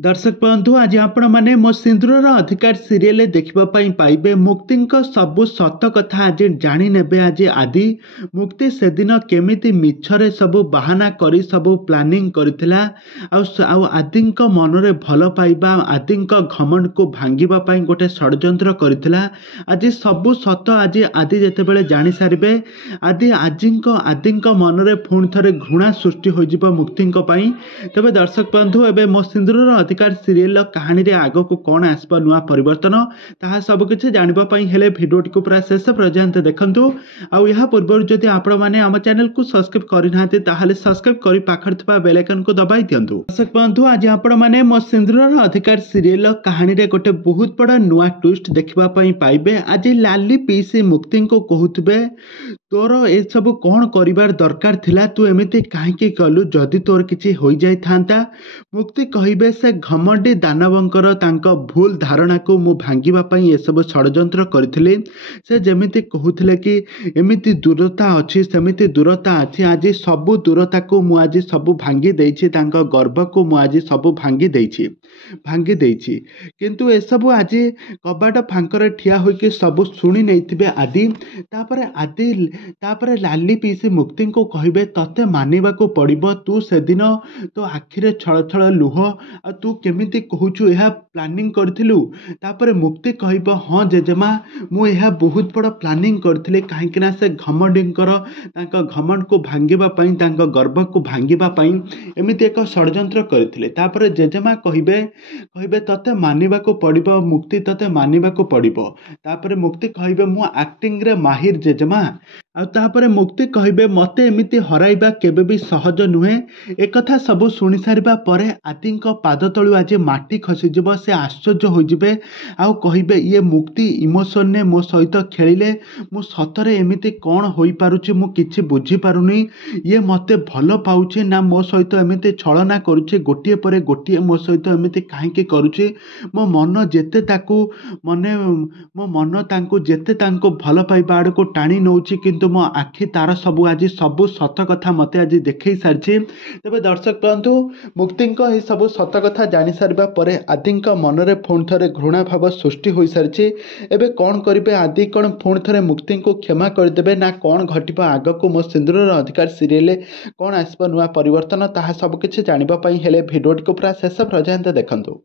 दर्शक बंधु आज आपण मैंने मो सिंदूर अधिकार सीरियल देखा पाइबे मुक्ति सबु सत कथा आज जानी नेबे। आज आदि मुक्ति से दिन केमिति मिछरे सबु बाहाना करी सबु प्लानिंग करथिला आदि मनरे भल पाइबा आदि घमंड को भांगिबा पई गोटे षड्यंत्र करथिला। आज सबु सत आज आदि जेतेबेले जानी सारिबे आदि मनरे पुणी थरे घृणा सृष्टि हो जिवो मुक्ति पई। तबे दर्शक बंधु एबे मो सिंदूर अधिकार सीरियल कहानी रे आगो को कौन आसबा नुआ परिवर्तन ताहा सब किछि जानिबा पई हेले भिडियोटी को पूरा शेष पर्यंत देखंतु। आउ यहा पूर्व जदि आपण माने हम चैनल को सब्सक्राइब करि नाते ताहाले सब्सक्राइब करि पाखर थबा बेल आइकन को दबाई दियंतु। दर्शक बंधु आज आपण माने मो सिंदूर अधिकार सीरियल कहानी रे गोटे बहुत बड़ा नुआ ट्विस्ट देखिबा पई पाइबे। आज लाली पीसी मुक्ति को कहउतबे तोर ए सब कौन करिवार दरकार थिला, तू एमिति काहेकि कलु, जदि तोर किछि होई जाय थांता। मुक्ति कहिबे से घमंडी दानवंकर तांको भूल धारणा को मु भांगिबा पई ए सब षड्यंत्र करथिले। से जेमिति कहउथिले कि एमिति दूरता अछि सेमिति दूरता अछि। आज सब दूरता को मु आज सब भांगी देछि, तांको गर्भ को मु आज सब भांगी देछि किंतु ए सब आज कबाट फांकर ठिया होई कि सब सुनी नैथिबे। आदि तापरे लाली पीसी मुक्ति को कहिबे तते मानिबा को पड़िबो, तू से दिन तो आखिरे छळ छळ लुह आ तू केमिति कहूचु एहा प्लानिंग करथिलु। तापरे मुक्ति कहइबो हां जेजेमा मु एहा बहुत बड़ प्लानिंग करथिले, काहेकि ना से घमंडींकर तांका घमंड को भांगिबा पई तांका गर्भ को भांगिबा पई एमिति एक षड्यंत्र करथिले। तापरे जेजेमा कहिबे तते मानिबा को पड़िबो, मुक्ति तते मानिबा को पड़िबो। तापरे मुक्ति कहिबे मु एक्टिंग रे माहिर जेजेमा। आ तापरे मुक्ति कहिबे मते एमिति हराइबा केबे भी सहज नुहे। एक कथा सब सुनि सारिबा परे आदि पाद तळु आज माटी खसी जिवो। से आश्चर्य हो जिवे आउ कहिबे ये मुक्ति इमोशन ने मो सहित खेलिले मु सतरे एमिति कोन होई पारुची मु किछि बुझी पारुनी। ये मते भल पाउची ना मो सहित एमिति छळना करूची, गोटिए परे गोटिए मो सहित एमिति काहेकि करूची। मो मन जेते ताकू मने मो मन तांको जेते तांको भल पाइबा आड़ को टाणी नउची, किंतु मो आखि तार सबु आज सबु सत कथा मते आज देखै सारछि। तबे दर्शक बंधु मुक्ति ए सबु सत कथा जानि सारिबा परे आदि मनरे पुणी थरे घृणा भाव सृष्टि हो सारछि। एबे कोन करिबे आदि कोन पुणी थरे मुक्ति को क्षमा करदेबे ना कोन घटिबा आग को मो सिंदूर अधिकार सीरियल कोन आसबा नुआ परिवर्तन ताहा सब किछि जानिबा पई हेले भिडियोटी को पूरा शेष पर्यंत देखंतु।